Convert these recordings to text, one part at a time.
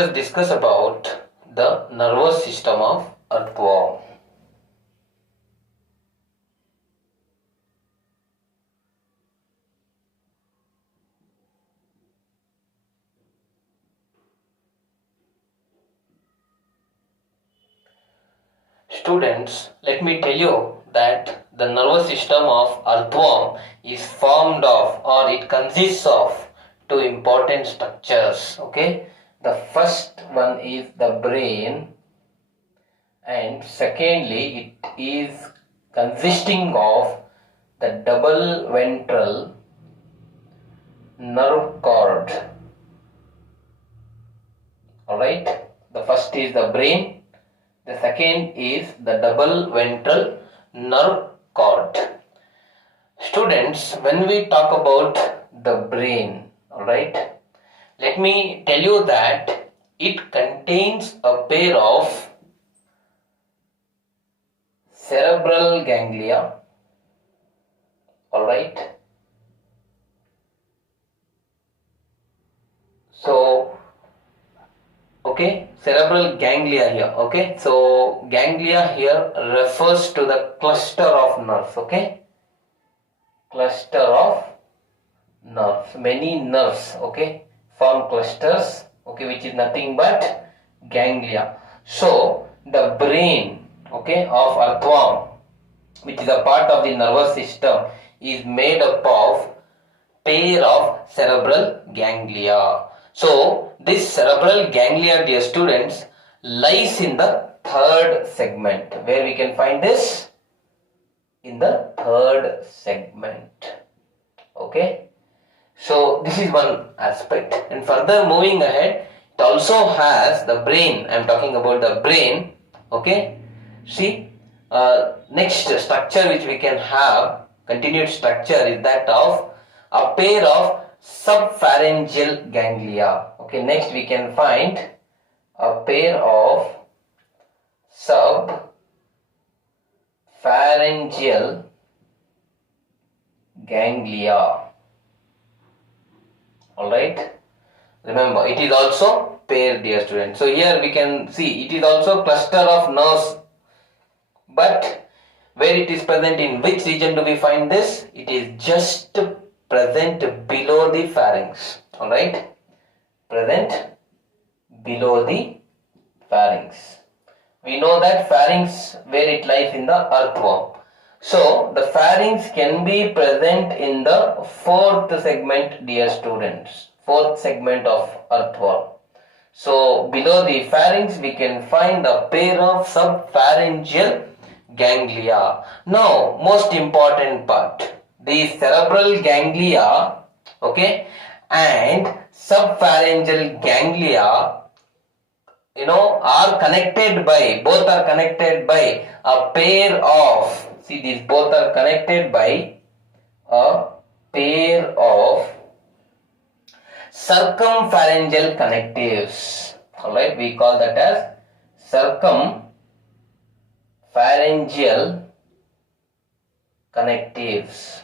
us discuss about the nervous system of earthworm. Students, let me tell you that the nervous system of earthworm is formed of, or it consists of, two important structures. Okay, the first one is the brain, and secondly it is consisting of the double ventral nerve cord. Alright, the first is the brain. The second is the double ventral nerve cord. Students, when we talk about the brain, alright, let me tell you that it contains a pair of cerebral ganglia, alright. So, okay, cerebral ganglia here. Okay, so ganglia here refers to the cluster of nerves. Okay, cluster of nerves, many nerves, okay, form clusters, okay, which is nothing but ganglia. So the brain, okay, of earthworm, which is a part of the nervous system, is made up of pair of cerebral ganglia. So this cerebral ganglia, dear students, lies in the third segment. Where we can find this? In the third segment. Okay. So this is one aspect. And further moving ahead, it also has the brain. I am talking about the brain. Okay. See, next structure which we can have, continued structure, is that of a pair of subpharyngeal ganglia. Okay, next we can find a pair of subpharyngeal ganglia. Alright, remember it is also pair, dear students. So here we can see it is also cluster of nerves, but where it is present, in which region do we find this? It is just present below the pharynx. Alright, present below the pharynx. We know that pharynx, where it lies in the earthworm. So the pharynx can be present in the fourth segment, dear students. Fourth segment of earthworm. So below the pharynx we can find a pair of subpharyngeal ganglia. Now most important part, the cerebral ganglia, okay, and subpharyngeal ganglia, are connected by, both are connected by a pair of, see, these both are connected by a pair of circumpharyngeal connectives. Alright, we call that as circumpharyngeal connectives.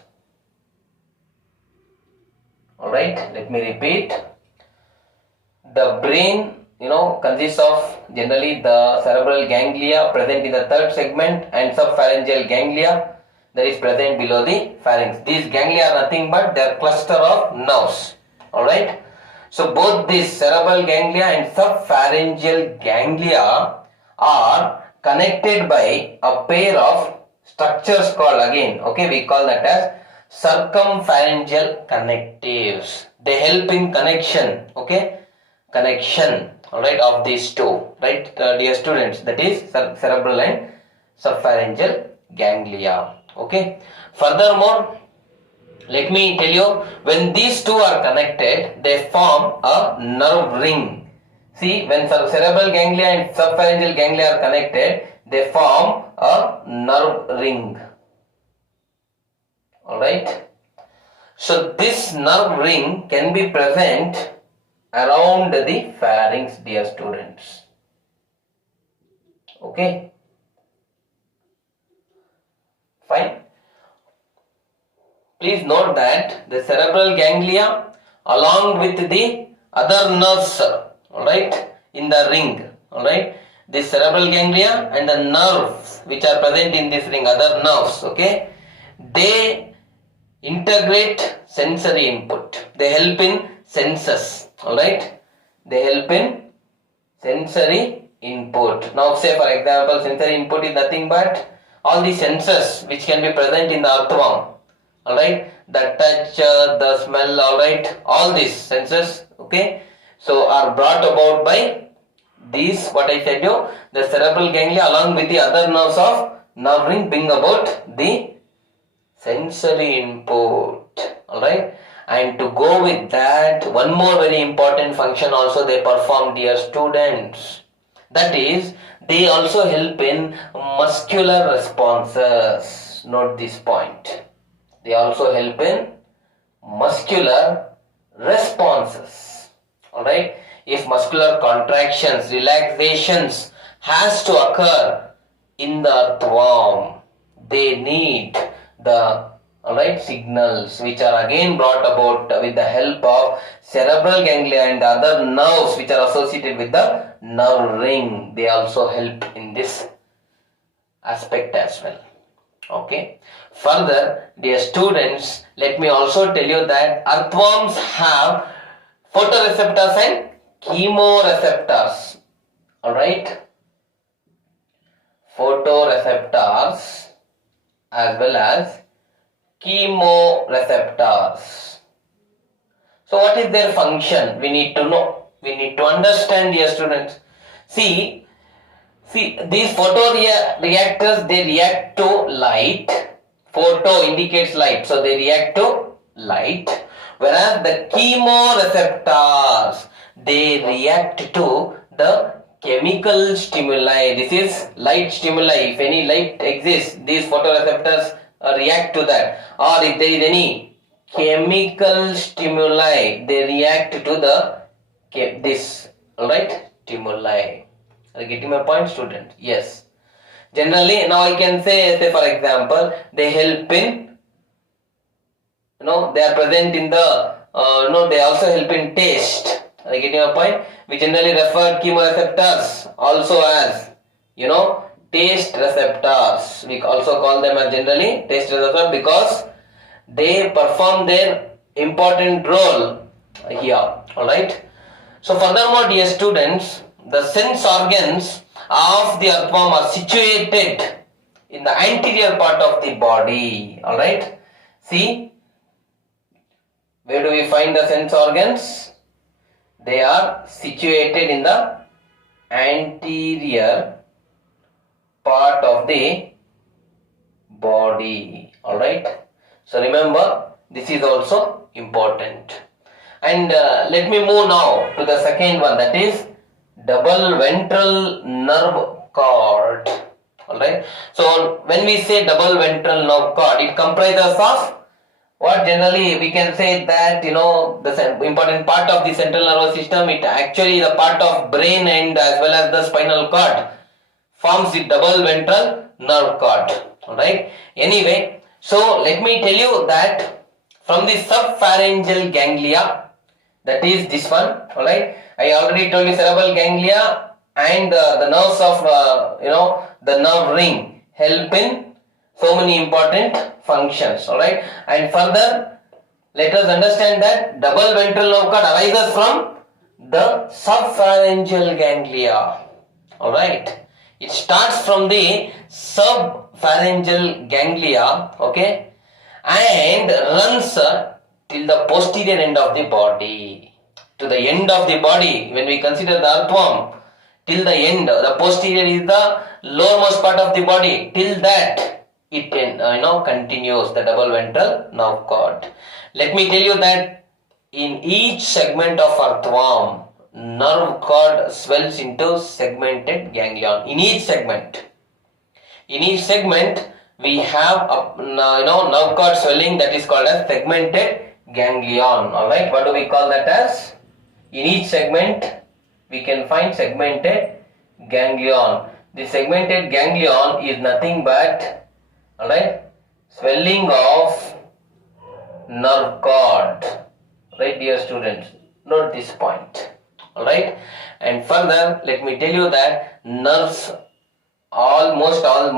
Alright, let me repeat. The brain, consists of generally the cerebral ganglia present in the third segment and subpharyngeal ganglia that is present below the pharynx. These ganglia are nothing but their cluster of nerves. Alright. So both these cerebral ganglia and subpharyngeal ganglia are connected by a pair of structures called, again, okay, we call that as circumpharyngeal connectives. They help in connection, okay, connection, alright, of these two, right, dear students, that is cerebral and subpharyngeal ganglia. Okay, furthermore, let me tell you, when these two are connected, they form a nerve ring. See, when cerebral ganglia and subpharyngeal ganglia are connected, they form a nerve ring. Alright, so this nerve ring can be present around the pharynx, dear students. Okay, fine. Please note that the cerebral ganglia along with the other nerves, alright, in the ring. Alright, this cerebral ganglia and the nerves which are present in this ring, other nerves, okay, they integrate sensory input. They help in senses. Alright, they help in sensory input. Now say for example, sensory input is nothing but all the senses which can be present in the earthworm. Alright, the touch, the smell, alright, all these senses, okay, so are brought about by these, what I said you, the cerebral ganglia along with the other nerves of nerve ring bring about the sensory input. Alright, and to go with that, one more very important function also they perform, dear students. That is, they also help in muscular responses. Note this point. They also help in muscular responses. Alright, if muscular contractions, relaxations has to occur in the earthworm, they need the signals which are again brought about with the help of cerebral ganglia and other nerves which are associated with the nerve ring. They also help in this aspect as well. Okay. Further, dear students, let me also tell you that earthworms have photoreceptors and chemoreceptors. Alright, photoreceptors as well as chemoreceptors. So what is their function? We need to know. We need to understand, dear students. See, these photoreactors, they react to light. Photo indicates light, so they react to light. Whereas the chemoreceptors, they react to the chemical stimuli. This is light stimuli. If any light exists, these photoreceptors react to that. Or if there is any chemical stimuli, they react to this. Alright, stimuli. Are you getting my point, student? Yes. Generally, now I can say for example, they help in, they are present in the, they also help in taste. Are you getting my point? We generally refer chemoreceptors also as, taste receptors. We also call them as generally taste receptors because they perform their important role here. Alright. So furthermore, dear students, the sense organs of the earthworm are situated in the anterior part of the body. Alright. See, where do we find the sense organs? They are situated in the anterior part of the body. Alright. So remember, this is also important. And let me move now to the second one, that is double ventral nerve cord. Alright. So when we say double ventral nerve cord, it comprises of what generally we can say that the important part of the central nervous system. It actually the part of brain and as well as the spinal cord forms the double ventral nerve cord. Alright. Anyway, so let me tell you that from the subpharyngeal ganglia, that is this one. Alright. I already told you cerebral ganglia and the nerves of the nerve ring help in so many important functions. Alright. And further, let us understand that double ventral nerve cord arises from the subpharyngeal ganglia. Alright. It starts from the subpharyngeal ganglia, okay, and runs till the posterior end of the body. To the end of the body, when we consider the earthworm, till the end, the posterior is the lowermost part of the body. Till that, it continues the double ventral nerve cord. Let me tell you that in each segment of earthworm, nerve cord swells into segmented ganglion. In each segment, we have nerve cord swelling, that is called as segmented ganglion. Alright, what do we call that as? In each segment, we can find segmented ganglion. The segmented ganglion is nothing but, alright, swelling of nerve cord. Right, dear students, note this point. Alright, and further let me tell you that nerves, almost all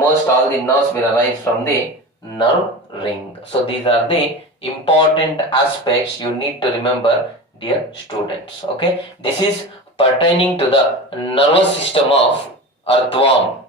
the nerves will arise from the nerve ring. So these are the important aspects you need to remember, dear students. Okay, this is pertaining to the nervous system of earthworm.